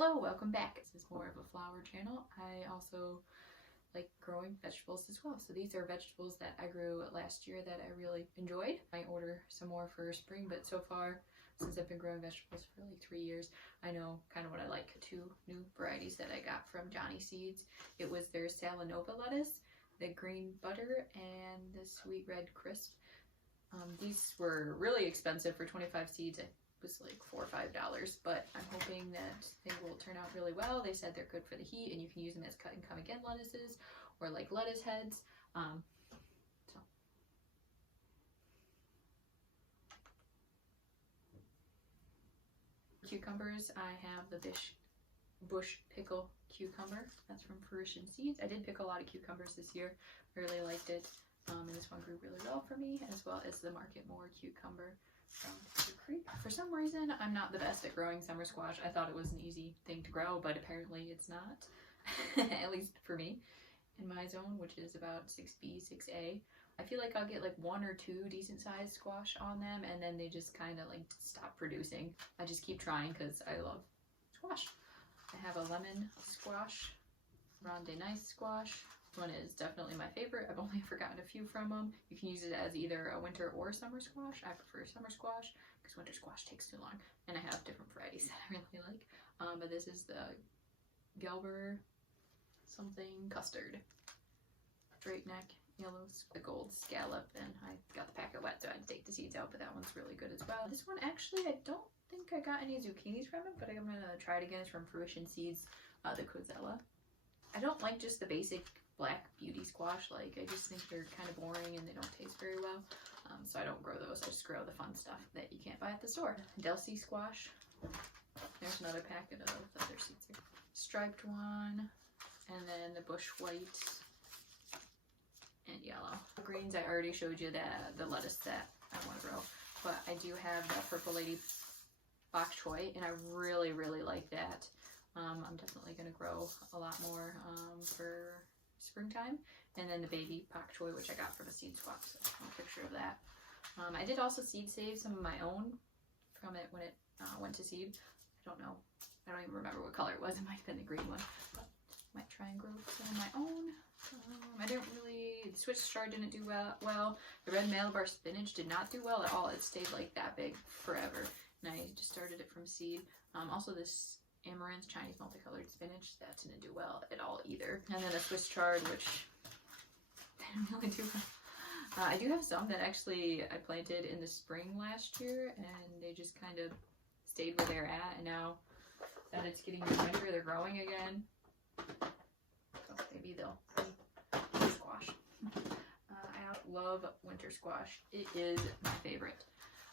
Hello, welcome back. This is more of a flower channel. I also like growing vegetables as well. So these are vegetables that I grew last year that I really enjoyed. I order some more for spring, but so far, since I've been growing vegetables for like 3 years, I know kind of what I like. 2 new varieties that I got from Johnny Seeds. It was their Salanova lettuce, the green butter, and the sweet red crisp. These were really expensive for 25 seeds. It was like $4 or $5, but I'm hoping that they will turn out really well. They said they're good for the heat, and you can use them as cut and come again lettuces or like lettuce heads. Cucumbers, I have the bush pickle cucumber. That's from Fruition Seeds. I did pick a lot of cucumbers this year. I really liked it. And this one grew really well for me, as well as the Market More cucumber from the creek. For some reason, I'm not the best at growing summer squash. I thought it was an easy thing to grow, but apparently it's not, at least for me. In my zone, which is about 6B, 6A, I feel like I'll get like 1 or 2 decent sized squash on them, and then they just kind of like stop producing. I just keep trying because I love squash. I have a lemon squash, Ronde Nice squash. This one is definitely my favorite. I've only forgotten a few from them. You can use it as either a winter or summer squash. I prefer summer squash because winter squash takes too long, and I have different varieties that I really like. But this is the Gelber something custard, straight neck, yellows, the gold scallop, and I got the packet wet, so I had to take the seeds out, but that one's really good as well. This one actually, I don't think I got any zucchinis from it, but I'm gonna try it again. It's from Fruition Seeds, the Cozella. I don't like just the basic black beauty squash. Like, I just think they're kind of boring and they don't taste very well. So I don't grow those. I just grow the fun stuff that you can't buy at the store. Delcy squash. There's another packet of other seeds. Striped one. And then the bush white and yellow. The greens, I already showed you the lettuce that I want to grow. But I do have the Purple Lady bok choy, and I really, really like that. I'm definitely going to grow a lot more for springtime. And then the baby pak choy, which I got from a seed swap, so a picture of that. I did also seed save some of my own from it when it went to seed. I don't know. I don't even remember what color it was. It might have been the green one. But might try and grow some of my own. I didn't really, the Swiss chard didn't do well. The red Malabar spinach did not do well at all. It stayed like that big forever. And I just started it from seed. Also this Amaranth Chinese multicolored spinach, that didn't do well at all either. And then a Swiss chard, which didn't really do well. I do have some that actually I planted in the spring last year, and they just kind of stayed where they're at, and now that it's getting to winter, they're growing again. So maybe they'll be squash. I love winter squash. It is my favorite.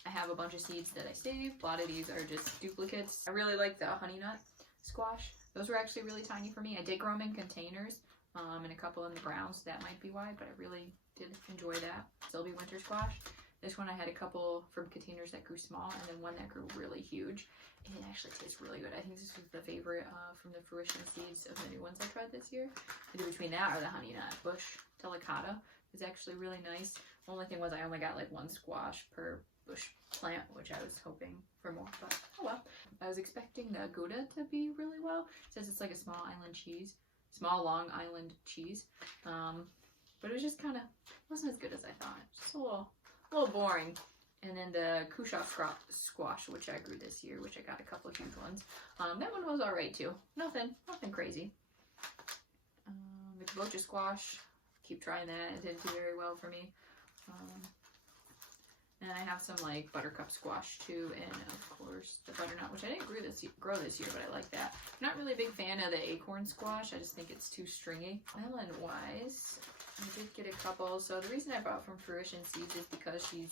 I have a bunch of seeds that I saved. A lot of these are just duplicates. I really like the honey nut squash. Those were actually really tiny for me. I did grow them in containers, and a couple in the brown, so that might be why, but I really did enjoy that. Still be winter squash. This one I had a couple from containers that grew small, and then one that grew really huge. And it actually tastes really good. I think this was the favorite from the Fruition Seeds of the new ones I tried this year. Either between that or the honey nut bush delicata is actually really nice. The only thing was I only got like 1 squash per bush plant, which I was hoping for more, but oh well. I was expecting the Gouda to be really well. It says it's like a small island cheese, small long island cheese, but it was just kind of wasn't as good as I thought. Just a little boring. And then the Kusha squash, which I grew this year, which I got a couple of huge ones. That one was alright too. Nothing crazy. The kabocha squash, keep trying that. It didn't do very well for me. And I have some like buttercup squash too, and of course the butternut, which I didn't grow this year, but I like that. I'm not really a big fan of the acorn squash. I just think it's too stringy. Melon wise, I did get a couple. So the reason I bought from Fruition Seeds is because she's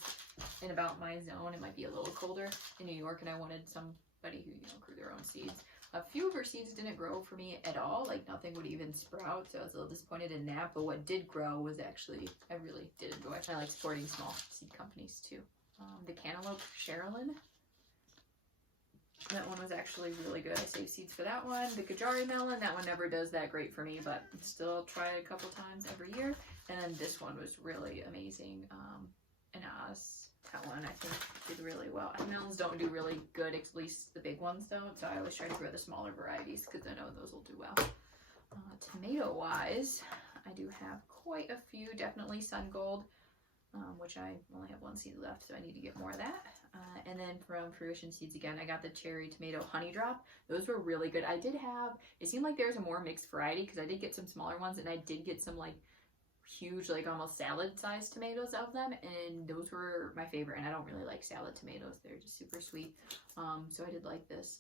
in about my zone. It might be a little colder in New York, and I wanted somebody who, grew their own seeds. A few of her seeds didn't grow for me at all. Like, nothing would even sprout, so I was a little disappointed in that. But what did grow was actually, I really did enjoy. I like supporting small seed companies too. The cantaloupe Sherilyn. That one was actually really good. I saved seeds for that one. The Gajari melon, that one never does that great for me, but still try it a couple times every year. And then this one was really amazing. An That one I think did really well. And melons don't do really good, at least the big ones don't. So I always try to grow the smaller varieties because I know those will do well. Tomato wise, I do have quite a few. Definitely Sun Gold, which I only have one seed left, so I need to get more of that. And then from Fruition Seeds again, I got the cherry tomato honey drop. Those were really good. I did have, it seemed like there's a more mixed variety because I did get some smaller ones and I did get some like huge, like almost salad sized tomatoes of them, and those were my favorite. And I don't really like salad tomatoes, they're just super sweet. So I did like this.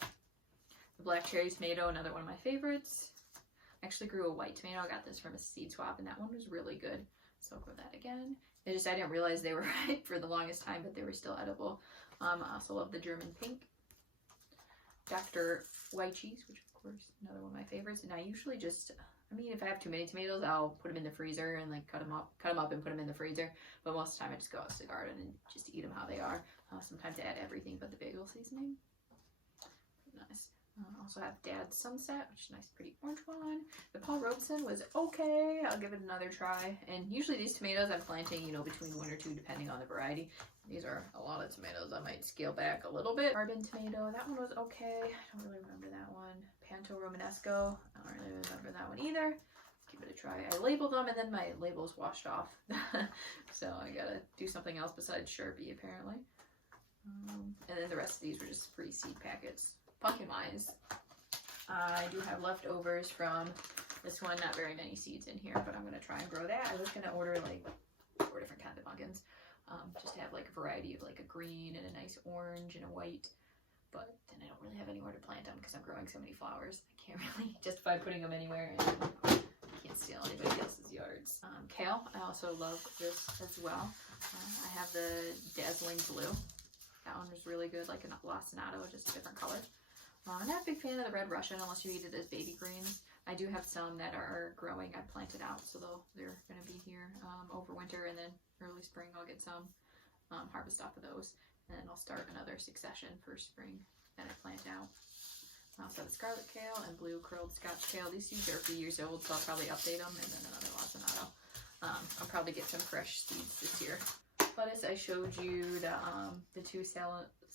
The black cherry tomato, another one of my favorites. I actually grew a white tomato. I got this from a seed swap and that one was really good. So I'll grow that again. I didn't realize they were ripe for the longest time, but they were still edible. I also love the German pink. Dr. White cheese, which of course, another one of my favorites. And I usually just, I mean, if I have too many tomatoes, I'll put them in the freezer and like cut them up and put them in the freezer. But most of the time I just go out to the garden and just eat them how they are. Sometimes I add everything but the bagel seasoning. Nice. Also have Dad's Sunset, which is a nice pretty orange one. The Paul Robeson was okay. I'll give it another try. And usually these tomatoes I'm planting, you know, between 1 or 2 depending on the variety. These are a lot of tomatoes. I might scale back a little bit. Carbon tomato, that one was okay. I don't really remember that one. Panto Romanesco, I don't really remember that one either. Give it a try. I labeled them and then my labels washed off. So I gotta do something else besides Sharpie apparently. And then the rest of these were just free seed packets. Pumpkin wise, I do have leftovers from this one. Not very many seeds in here, but I'm going to try and grow that. I was going to order like 4 different kinds of pumpkins, just to have like a variety of like a green and a nice orange and a white, but then I don't really have anywhere to plant them because I'm growing so many flowers. I can't really justify putting them anywhere, and I can't steal anybody else's yards. Kale, I also love this as well. I have the Dazzling Blue. That one was really good, like a lacinato, just a different color. I'm not a big fan of the Red Russian unless you eat it as baby greens. I do have some that are growing. I planted out, so they're going to be here over winter, and then early spring I'll get some harvest off of those. And then I'll start another succession for spring that I plant out. I also have the Scarlet Kale and Blue Curled Scotch Kale. These seeds are a few years old, so I'll probably update them, and then another lacinato. I'll probably get some fresh seeds this year. Lettuce, I showed you the 2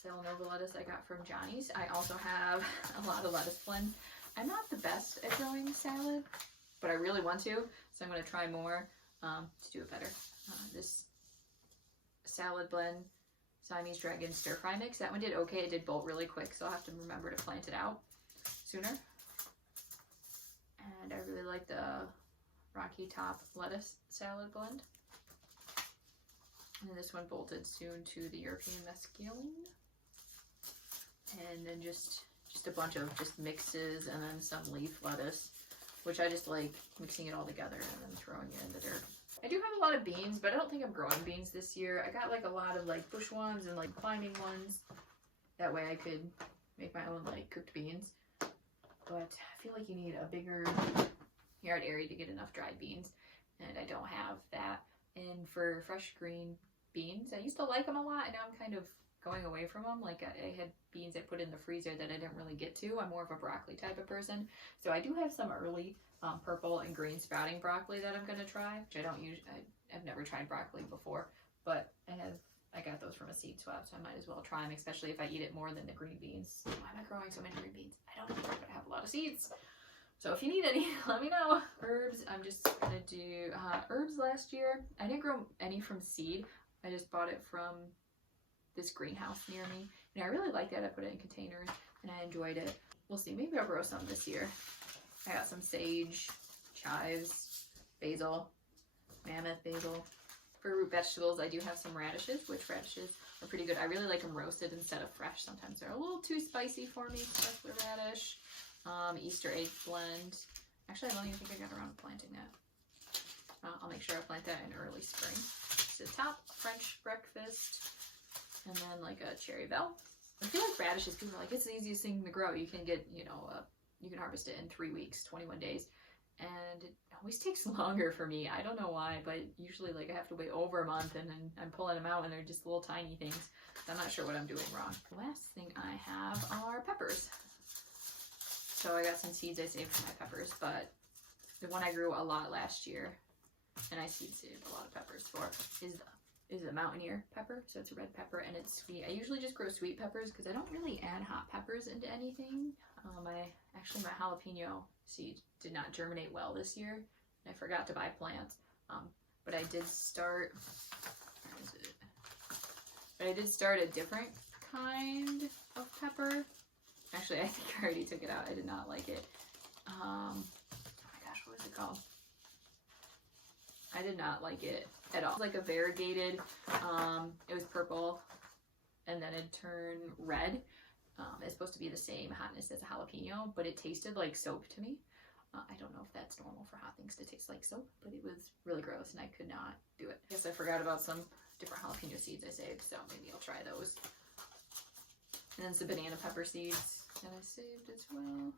Salanova lettuce I got from Johnny's. I also have a lot of lettuce blend. I'm not the best at growing salad, but I really want to, so I'm going to try more to do it better. This salad blend Siamese Dragon stir fry mix, that one did okay. It did bolt really quick, so I'll have to remember to plant it out sooner. And I really like the Rocky Top lettuce salad blend. And this one bolted soon to the European mescaline. And then just a bunch of just mixes, and then some leaf lettuce, which I just like mixing it all together and then throwing it in the dirt. I do have a lot of beans, but I don't think I'm growing beans this year. I got like a lot of like bush ones and like climbing ones. That way I could make my own like cooked beans. But I feel like you need a bigger yard area to get enough dried beans, and I don't have that. And for fresh green beans, I used to like them a lot, and now I'm kind of going away from them. Like I had beans I put in the freezer that I didn't really get to. I'm more of a broccoli type of person, so I do have some early purple and green sprouting broccoli that I'm gonna try, which I don't use. I've never tried broccoli before, but I got those from a seed swap, so I might as well try them, especially if I eat it more than the green beans. Why am I growing so many green beans? I don't know, but I have a lot of seeds. So if you need any, let me know. Herbs, I'm just gonna do herbs last year. I didn't grow any from seed. I just bought it from this greenhouse near me, and I really liked it. I put it in containers and I enjoyed it. We'll see, maybe I'll grow some this year. I got some sage, chives, basil, mammoth basil. For root vegetables, I do have some radishes, which radishes are pretty good. I really like them roasted instead of fresh. Sometimes they're a little too spicy for me, especially radish. Easter egg blend. Actually, I don't even think I got around to planting that. I'll make sure I plant that in early spring. The top, French breakfast, and then like a cherry bell. I feel like radishes, people are like, it's the easiest thing to grow. You can get, you know, you can harvest it in 3 weeks, 21 days. And it always takes longer for me. I don't know why, but usually like I have to wait over a month, and then I'm pulling them out and they're just little tiny things. I'm not sure what I'm doing wrong. The last thing I have are peppers. So I got some seeds I saved for my peppers, but the one I grew a lot last year, and I seeded a lot of peppers for, is a Mountaineer pepper, so it's a red pepper and it's sweet. I usually just grow sweet peppers because I don't really add hot peppers into anything. My jalapeno seed did not germinate well this year. I forgot to buy plants, but I did start. Where is it? But I did start a different kind of pepper. Actually, I think I already took it out. I did not like it. Oh my gosh, what was it called? I did not like it at all. It was like a variegated, it was purple, and then it turned red. It's supposed to be the same hotness as a jalapeno, but it tasted like soap to me. I don't know if that's normal for hot things to taste like soap, but it was really gross and I could not do it. I guess I forgot about some different jalapeno seeds I saved, so maybe I'll try those. And then some banana pepper seeds that I saved as well.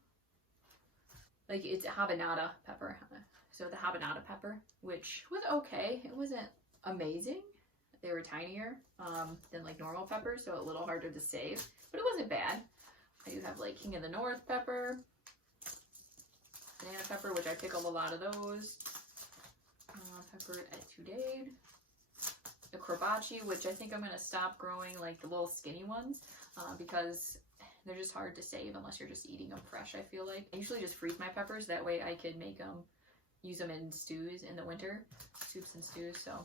Like, it's habanada pepper. So the habanada pepper, which was okay. It wasn't amazing. They were tinier than like normal peppers, so a little harder to save, but it wasn't bad. I do have like King of the North pepper, banana pepper, which I pickled a lot of those. Pepper at Tudade. The Corbaci, which I think I'm gonna stop growing like the little skinny ones because they're just hard to save unless you're just eating them fresh, I feel like. I usually just freeze my peppers, that way I could make them, use them in stews in the winter, soups and stews. So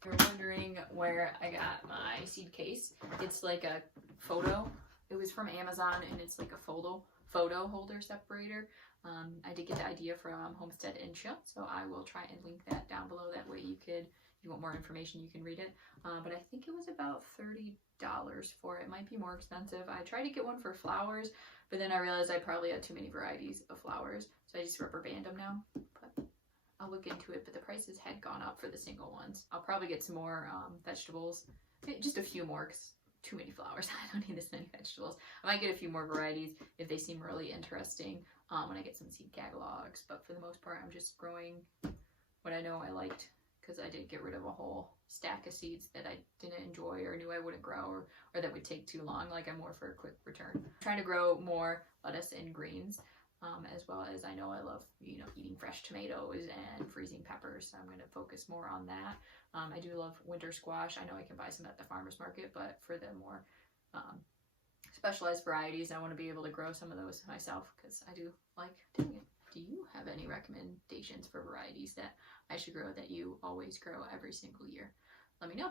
if you're wondering where I got my seed case, it's like a photo. It was from Amazon and it's like a photo holder separator. I did get the idea from Homestead Insha, so I will try and link that down below. That way you could, if you want more information, you can read it. But I think it was about $30 for it. It might be more expensive. I tried to get one for flowers, but then I realized I probably had too many varieties of flowers, so I just rubber band them now. But I'll look into it, but the prices had gone up for the single ones. I'll probably get some more vegetables, just a few more, because too many flowers. I don't need this many vegetables. I might get a few more varieties if they seem really interesting when I get some seed catalogs, but for the most part I'm just growing what I know I liked, because I did get rid of a whole stack of seeds that I didn't enjoy or knew I wouldn't grow, or that would take too long. Like, I'm more for a quick return. I'm trying to grow more lettuce and greens, as well as I know I love, you know, eating fresh tomatoes and freezing peppers, so I'm going to focus more on that. I do love winter squash. I know I can buy some at the farmer's market, but for the more specialized varieties, I want to be able to grow some of those myself, because I do like doing it. Do you have any recommendations for varieties that I should grow that you always grow every single year? Let me know.